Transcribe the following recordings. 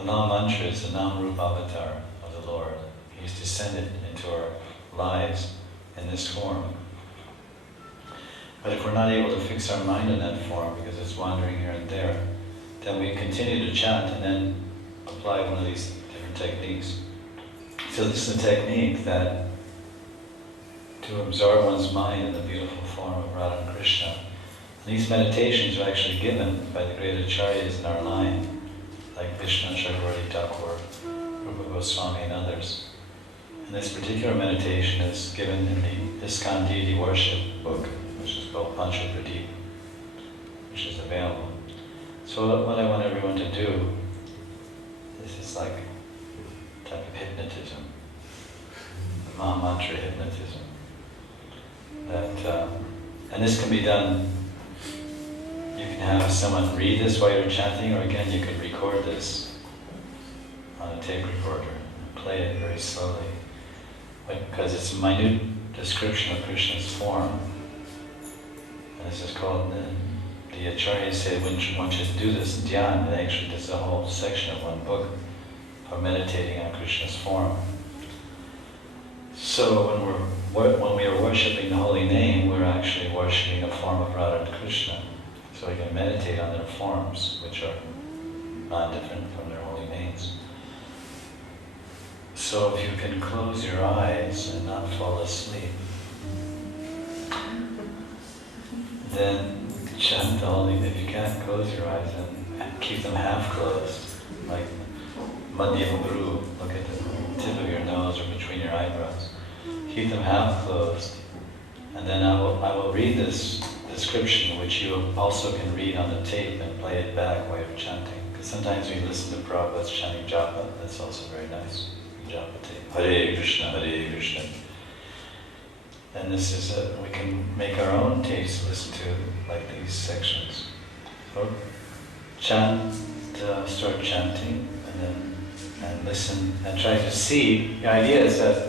The Maha Mantra is the Nam Rupa avatar of the Lord. He's descended into our lives in this form. But if we're not able to fix our mind in that form because it's wandering here and there, then we continue to chant and then apply one of these different techniques. So this is a technique that to absorb one's mind in the beautiful form of Radha and Kṛṣṇa. These meditations are actually given by the great acharyas in our line, like Vishnu Chakravarti Thakur, Rupa Goswami and others. And this particular meditation is given in the ISKCON Deity Worship book, which is called Pancha Pradeep, which is available. So what I want everyone to do, this is like a type of hypnotism, the Maha Mantra hypnotism. And this can be done, you can have someone read this while you're chanting, or again you can record this on a tape recorder and play it very slowly. Because it's a minute description of Krishna's form. And this is called, the acharyas say when one should do this Dhyana, and actually there's a whole section of one book for meditating on Krishna's form. So when we are worshipping the holy name, we're actually worshipping the form of Radha and Kṛṣṇa. So we can meditate on their forms, which are not different from their holy names. So if you can close your eyes and not fall asleep, then chant the holy name. If you can't close your eyes, then keep them half closed, like Madhyam Guru, look at the tip of your nose or between your eyebrows. Keep them half closed, and then I will read this description, which you also can read on the tape and play it back while you're chanting. Because sometimes when you listen to Prabhupada's chanting japa, that's also very nice. Japa tape. Hare Kṛṣna, Hare Kṛṣna. And this is we can make our own tapes to listen to, like these sections. So chant, start chanting, and listen, and try to see. The idea is that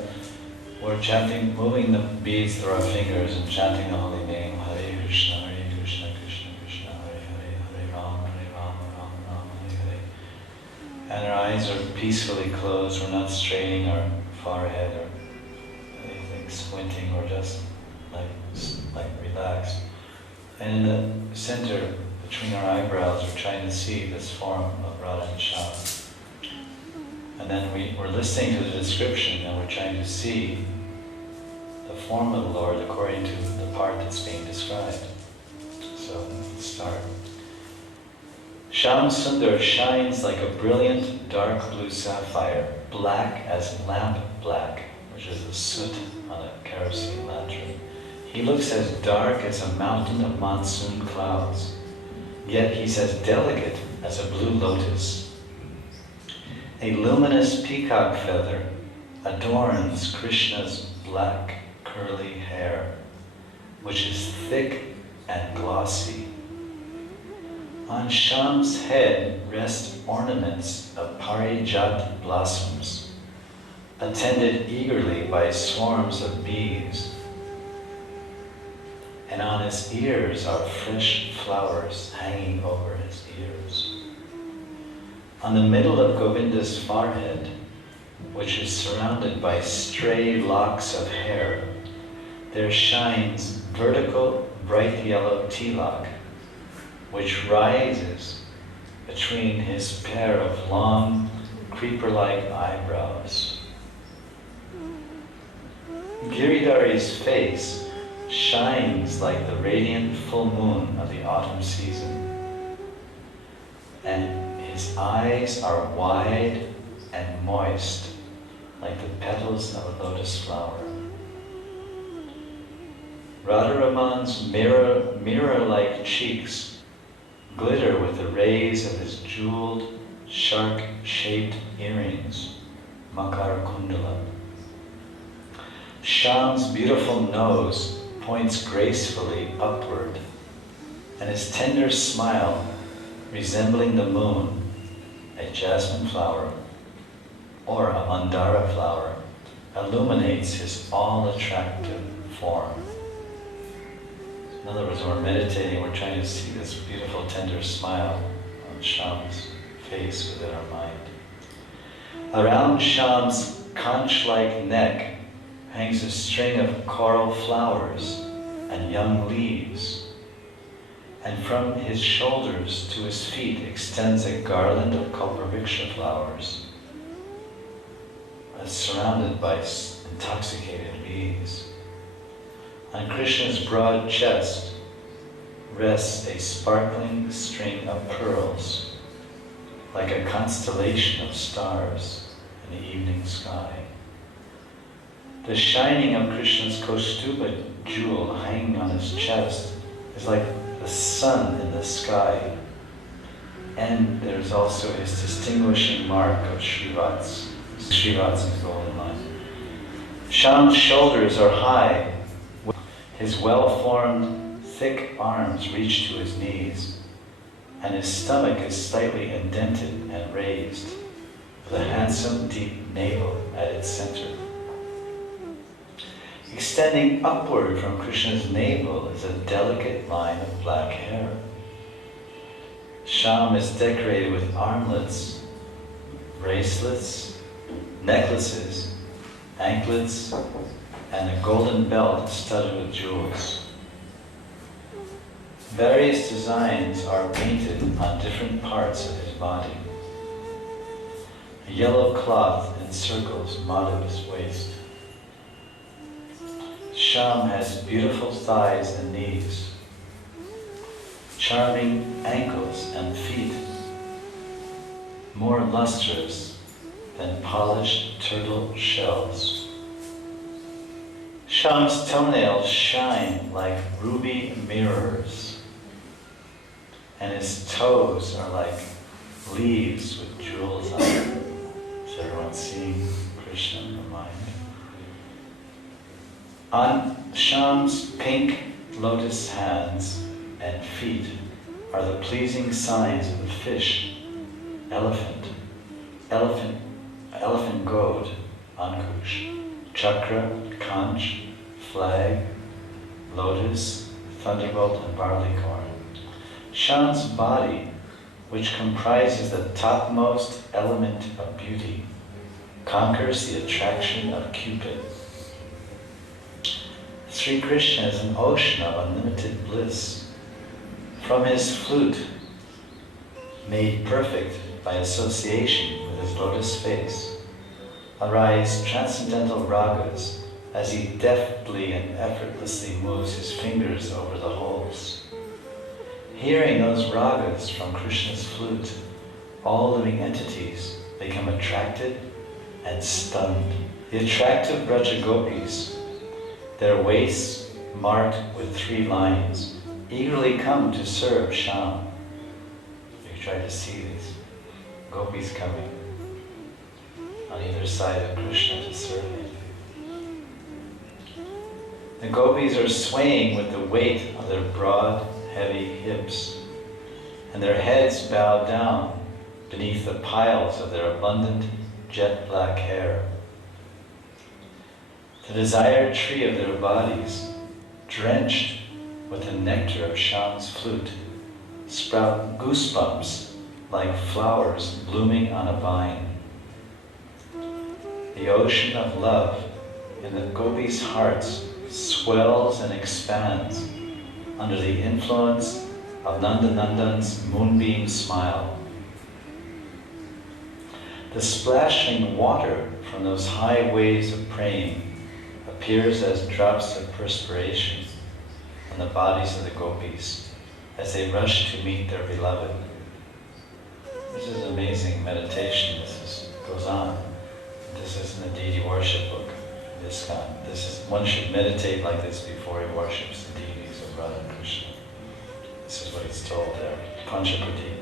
we're chanting, moving the beads through our fingers and chanting the holy name, Hare Kṛṣna, Hare Kṛṣna, Kṛṣna Kṛṣna, Hare Hare, Hare Rama, Rama Rama, Hare Hare. And our eyes are peacefully closed, we're not straining our forehead or anything, squinting, we're just like relaxed. And in the center, between our eyebrows, we're trying to see this form of Radha and Shyam. And then we're listening to the description and we're trying to see the form of the Lord according to the part that's being described. So let's start. Shyam Sundar shines like a brilliant dark blue sapphire, black as lamp black, which is the soot on a kerosene lantern. He looks as dark as a mountain of monsoon clouds, yet he's as delicate as a blue lotus. A luminous peacock feather adorns Krishna's black curly hair, which is thick and glossy. On Shyam's head rest ornaments of parijat blossoms, attended eagerly by swarms of bees. And on his ears are fresh flowers hanging over his ears. On the middle of Govinda's forehead, which is surrounded by stray locks of hair, there shines vertical bright yellow tilak, which rises between his pair of long, creeper-like eyebrows. Giridhari's face shines like the radiant full moon of the autumn season, and his eyes are wide and moist, like the petals of a lotus flower. Radharaman's mirror-like cheeks glitter with the rays of his jeweled, shark-shaped earrings, Makara Kundala. Shyam's beautiful nose points gracefully upward, and his tender smile, resembling the moon, a jasmine flower, or a mandara flower, illuminates his all-attractive form. In other words, when we're meditating, we're trying to see this beautiful, tender smile on Shyam's face within our mind. Around Shyam's conch-like neck hangs a string of coral flowers and young leaves, and from his shoulders to his feet extends a garland of kalpavriksha flowers, surrounded by intoxicated bees. On Krishna's broad chest rests a sparkling string of pearls, like a constellation of stars in the evening sky. The shining of Krishna's Kaustuba jewel hanging on his chest is like the sun in the sky. And there's also his distinguishing mark of Shrivats. Shrivats is golden line. Shyam's shoulders are high. His well-formed, thick arms reach to his knees, and his stomach is slightly indented and raised, with a handsome, deep navel at its center. Extending upward from Krishna's navel is a delicate line of black hair. Shyam is decorated with armlets, bracelets, necklaces, anklets, and a golden belt studded with jewels. Various designs are painted on different parts of his body. A yellow cloth encircles Madhava's waist. Shyam has beautiful thighs and knees, charming ankles and feet, more lustrous than polished turtle shells. Shyam's toenails shine like ruby mirrors, and his toes are like leaves with jewels on them. Is everyone seeing Krishna in the mind? On Shyam's pink lotus hands and feet are the pleasing signs of the fish, elephant goad, Ankush, chakra, conch, flag, lotus, thunderbolt, and barleycorn. Shyam's body, which comprises the topmost element of beauty, conquers the attraction of Cupid. Sri Krishna is an ocean of unlimited bliss. From his flute, made perfect by association with his lotus face, arise transcendental ragas as he deftly and effortlessly moves his fingers over the holes. Hearing those ragas from Krishna's flute, all living entities become attracted and stunned. The attractive Braja Gopis, their waists marked with 3 lines, eagerly come to serve Shyam. You try to see these gopis coming on either side of Krishna to serve him. The gopis are swaying with the weight of their broad, heavy hips, and their heads bowed down beneath the piles of their abundant, jet black hair. The desired tree of their bodies, drenched with the nectar of Shyam's flute, sprout goosebumps like flowers blooming on a vine. The ocean of love in the gopis' hearts swells and expands under the influence of Nandanandan's moonbeam smile. The splashing water from those high waves of praying appears as drops of perspiration on the bodies of the gopis as they rush to meet their beloved. This is amazing meditation. Goes on. This isn't a deity worship book. One should meditate like this before he worships the deities of Radha and Krishna. This is what he's told there. Panchapradeep.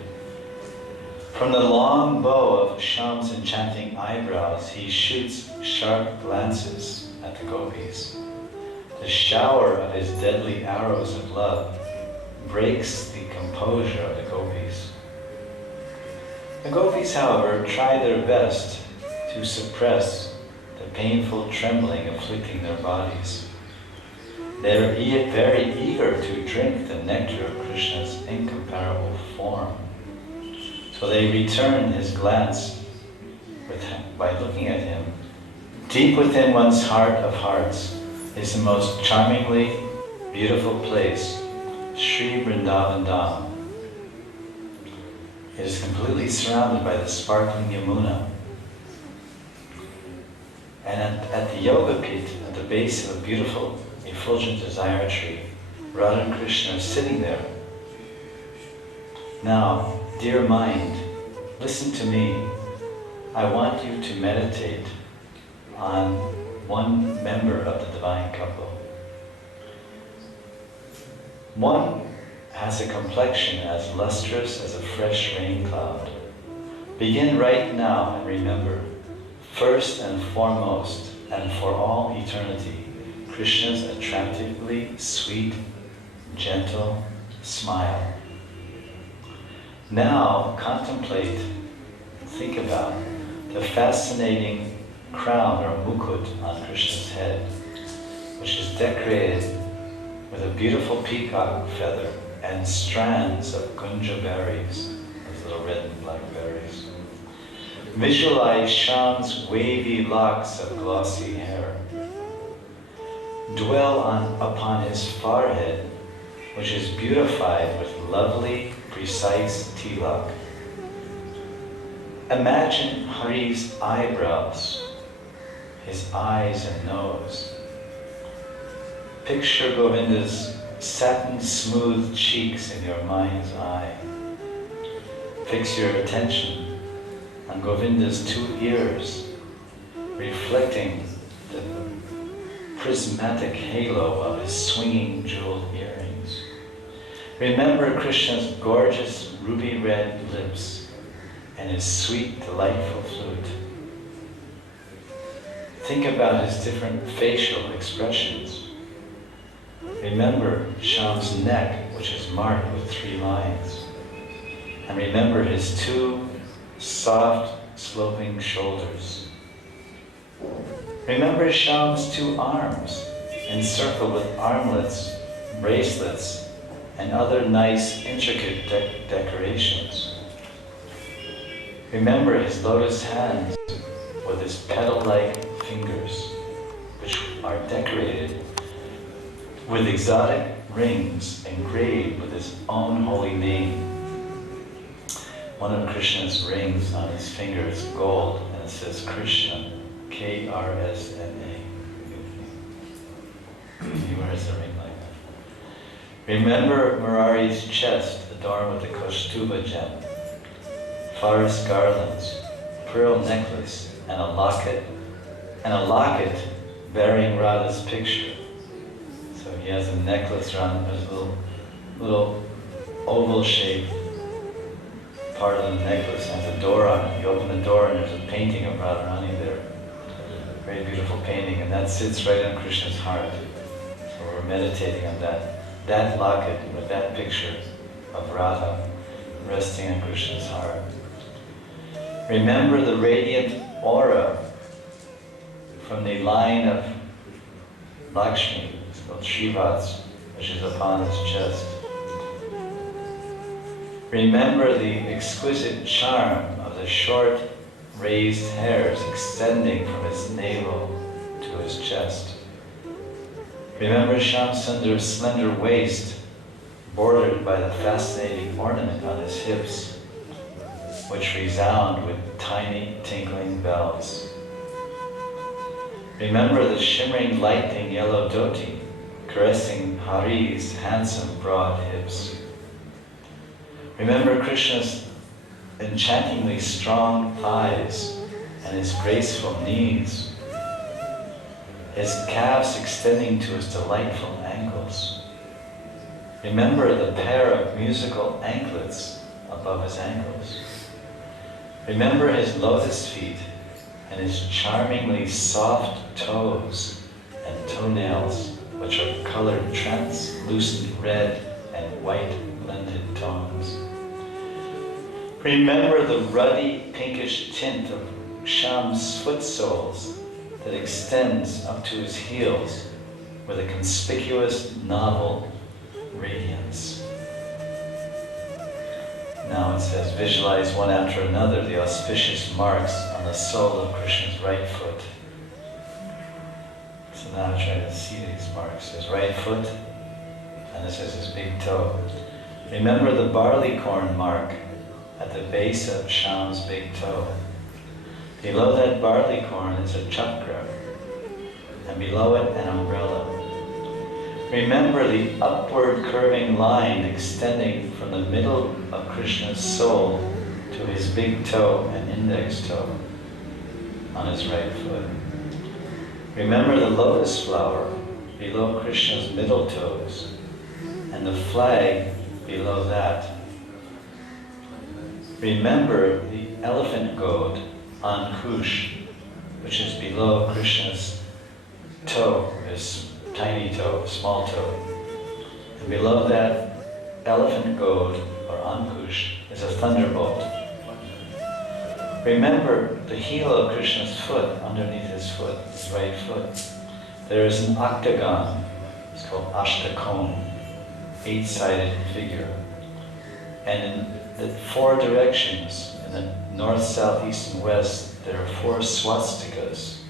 From the long bow of Shyam's enchanting eyebrows, he shoots sharp glances at the gopis. The shower of his deadly arrows of love breaks the composure of the gopis. The gopis, however, try their best to suppress the painful trembling afflicting their bodies. They're very eager to drink the nectar of Krishna's incomparable form. So they return his glance by looking at him, deep within one's heart of hearts is the most charmingly beautiful place, Sri Vrindavan Dham. It is completely surrounded by the sparkling Yamuna. And at the Yoga Pit, at the base of a beautiful, effulgent desire tree, Radha and Kṛṣṇa are sitting there. Now, dear mind, listen to me. I want you to meditate on one member of the divine couple. One has a complexion as lustrous as a fresh rain cloud. Begin right now and remember, first and foremost, and for all eternity, Krishna's attractively sweet, gentle smile. Now contemplate, think about the fascinating crown or mukut on Krishna's head, which is decorated with a beautiful peacock feather and strands of gunja berries, those little red and black berries. Visualize Shyam's wavy locks of glossy hair. Dwell upon his forehead, which is beautified with lovely, precise tilak. Imagine Hari's eyebrows, his eyes and nose. Picture Govinda's satin-smooth cheeks in your mind's eye. Fix your attention on Govinda's two ears, reflecting the prismatic halo of his swinging jeweled earrings. Remember Krishna's gorgeous ruby-red lips and his sweet, delightful flute. Think about his different facial expressions. Remember Shyam's neck, which is marked with 3 lines. And remember his 2 soft, sloping shoulders. Remember Shyam's 2 arms, encircled with armlets, bracelets, and other nice, intricate decorations. Remember his lotus hands with his petal-like fingers, which are decorated with exotic rings engraved with his own holy name. One of Krishna's rings on his finger is gold, and it says Kṛṣṇa, K-R-S-N-A. He wears a ring like that. Remember Murari's chest adorned with the Kaustubha gem, forest garlands, pearl necklace, and a locket bearing Radha's picture. So he has a necklace around his little oval-shaped part of the necklace, and has a door on it. You open the door and there's a painting of Radharani there. Very beautiful painting, and that sits right on Krishna's heart. So we're meditating on that locket with that picture of Radha resting on Krishna's heart. Remember the radiant aura from the line of Lakshmi, it's called Shrivats, which is upon his chest. Remember the exquisite charm of the short, raised hairs extending from his navel to his chest. Remember Shyamsundar's slender waist, bordered by the fascinating ornament on his hips, which resound with tiny tinkling bells. Remember the shimmering lightning yellow dhoti caressing Hari's handsome broad hips. Remember Krishna's enchantingly strong thighs and his graceful knees, his calves extending to his delightful ankles. Remember the pair of musical anklets above his ankles. Remember his lotus feet and his charmingly soft toes and toenails, which are colored translucent red and white blended tones. Remember the ruddy pinkish tint of Shyam's foot soles that extends up to his heels with a conspicuous novel radiance. Now it says, visualize one after another the auspicious marks on the sole of Krishna's right foot. So now try to see these marks. His right foot, and this is his big toe. Remember the barley corn mark at the base of Shyam's big toe. Below that barley corn is a chakra, and below it an umbrella. Remember the upward curving line extending from the middle of Krishna's sole to his big toe and index toe on his right foot. Remember the lotus flower below Krishna's middle toes and the flag below that. Remember the elephant goad on Kush, which is below Krishna's toe, his tiny toe, small toe. And below that elephant goad, or Ankush, is a thunderbolt. Remember the heel of Krishna's foot, underneath his foot, his right foot. There is an octagon, it's called Ashtakon, 8-sided figure. And in the 4 directions, in the north, south, east, and west, there are 4 swastikas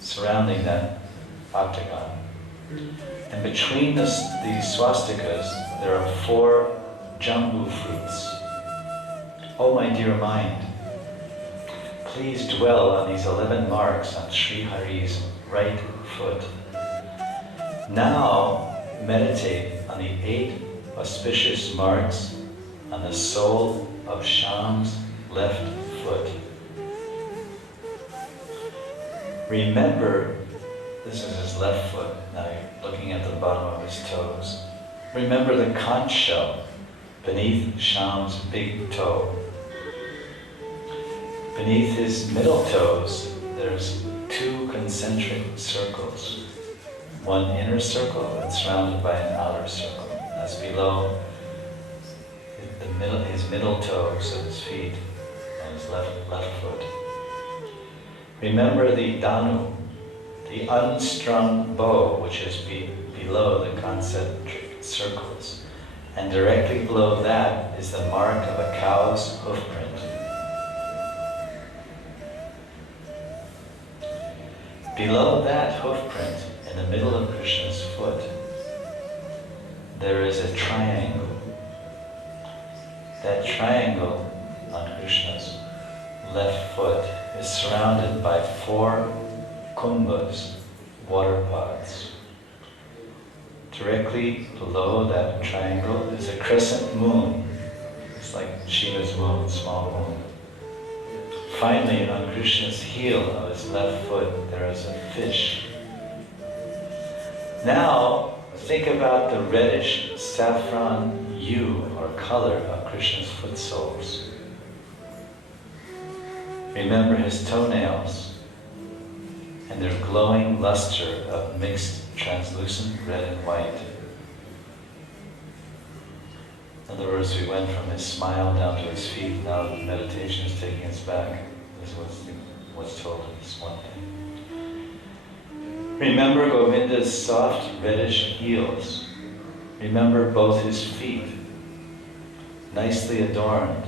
surrounding that octagon. And between these swastikas, there are 4 jambu fruits. Oh my dear mind, please dwell on these 11 marks on Sri Hari's right foot. Now meditate on the 8 auspicious marks on the sole of Shyam's left foot. Remember, this is his left foot. Now you're looking at the bottom of his toes. Remember the conch shell beneath Shyam's big toe. Beneath his middle toes, there's 2 concentric circles. One inner circle and surrounded by an outer circle. That's below his middle toes of his feet and his left foot. Remember the Danu, the unstrung bow, which is below the concentric circles. And directly below that is the mark of a cow's hoof print. Below that hoof print, in the middle of Krishna's foot, there is a triangle. That triangle on Krishna's left foot is surrounded by 4 kumbhas, water pots. Directly below that triangle is a crescent moon. It's like Shiva's moon, small moon. Finally, on Krishna's heel of his left foot, there is a fish. Now, think about the reddish saffron hue or color of Krishna's foot soles. Remember his toenails and their glowing luster of mixed translucent red and white. In other words, we went from his smile down to his feet, now meditation is taking us back. This is what's told in this one thing. Remember Govinda's soft reddish heels. Remember both his feet, nicely adorned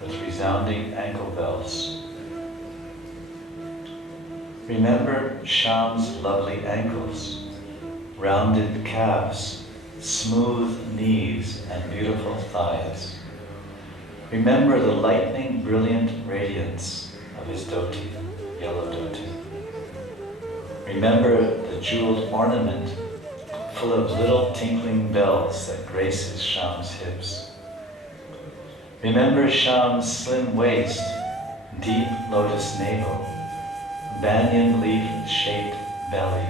with resounding ankle bells. Remember Shyam's lovely ankles, rounded calves, smooth knees, and beautiful thighs. Remember the lightning brilliant radiance of his dhoti, yellow dhoti. Remember the jeweled ornament full of little tinkling bells that graces Shyam's hips. Remember Shyam's slim waist, deep lotus navel, banyan leaf-shaped belly,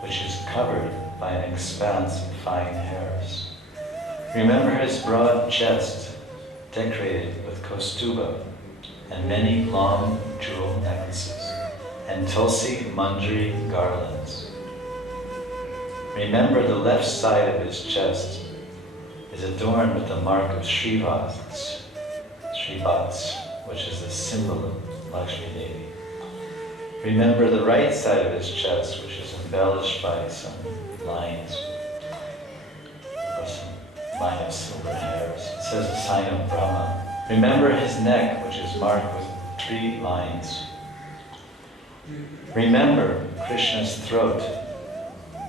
which is covered by an expanse of fine hairs. Remember his broad chest, decorated with kostuba and many long jewel necklaces and tulsi manjari garlands. Remember the left side of his chest is adorned with the mark of Srivats, which is the symbol of Lakshmi Devi. Remember the right side of his chest, which is embellished by some lines or some line of silver hairs. It says a sign of Brahma. Remember his neck, which is marked with 3 lines. Remember, Krishna's throat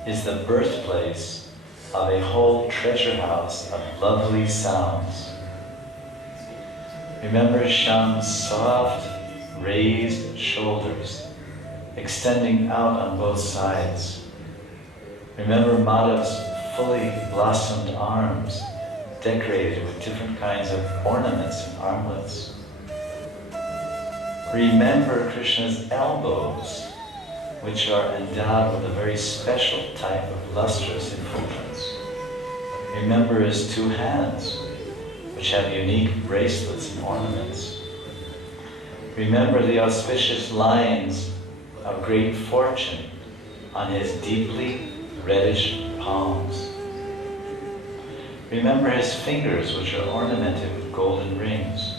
is the birthplace of a whole treasure house of lovely sounds. Remember Shyam's soft, raised shoulders, extending out on both sides. Remember Madhav's fully blossomed arms, decorated with different kinds of ornaments and armlets. Remember Krishna's elbows, which are endowed with a very special type of lustrous effulgence. Remember his 2 hands, which have unique bracelets and ornaments. Remember the auspicious lines of great fortune on his deeply reddish palms. Remember his fingers, which are ornamented with golden rings,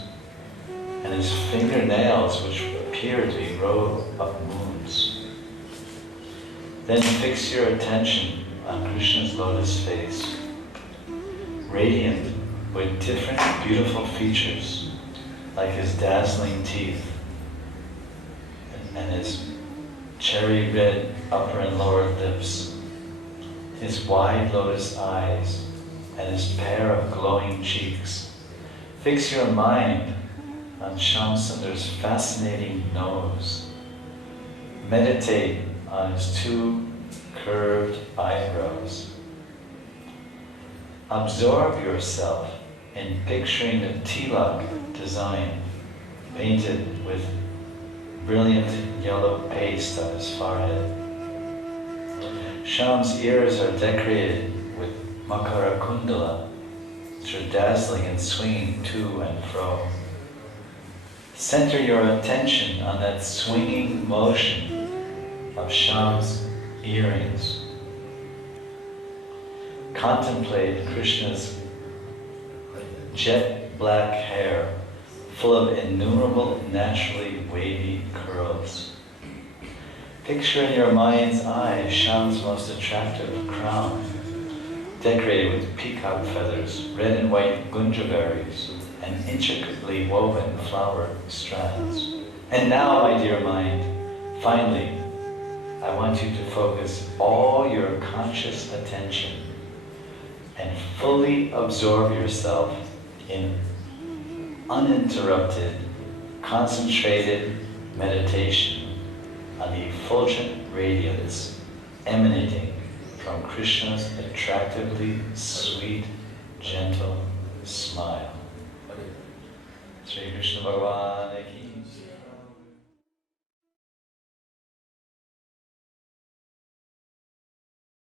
and his fingernails, which appear to be row of moons. Then fix your attention on Krishna's lotus face, radiant with different beautiful features, like his dazzling teeth, and his cherry red upper and lower lips, his wide lotus eyes, and his pair of glowing cheeks. Fix your mind on Shyamsundar's fascinating nose. Meditate on his 2 curved eyebrows. Absorb yourself in picturing the tilak design painted with brilliant yellow paste on his forehead. Shyam's ears are decorated with makara kundala, which are dazzling and swinging to and fro. Center your attention on that swinging motion of Shyam's earrings. Contemplate Krishna's jet black hair, full of innumerable naturally wavy curls. Picture in your mind's eye Shyam's most attractive crown, decorated with peacock feathers, red and white gunja berries, and intricately woven flower strands. And now, my dear mind, finally, I want you to focus all your conscious attention and fully absorb yourself in uninterrupted, concentrated meditation on the effulgent radiance emanating from Krishna's attractively sweet, gentle smile. Shri Krishna Bhagavan ki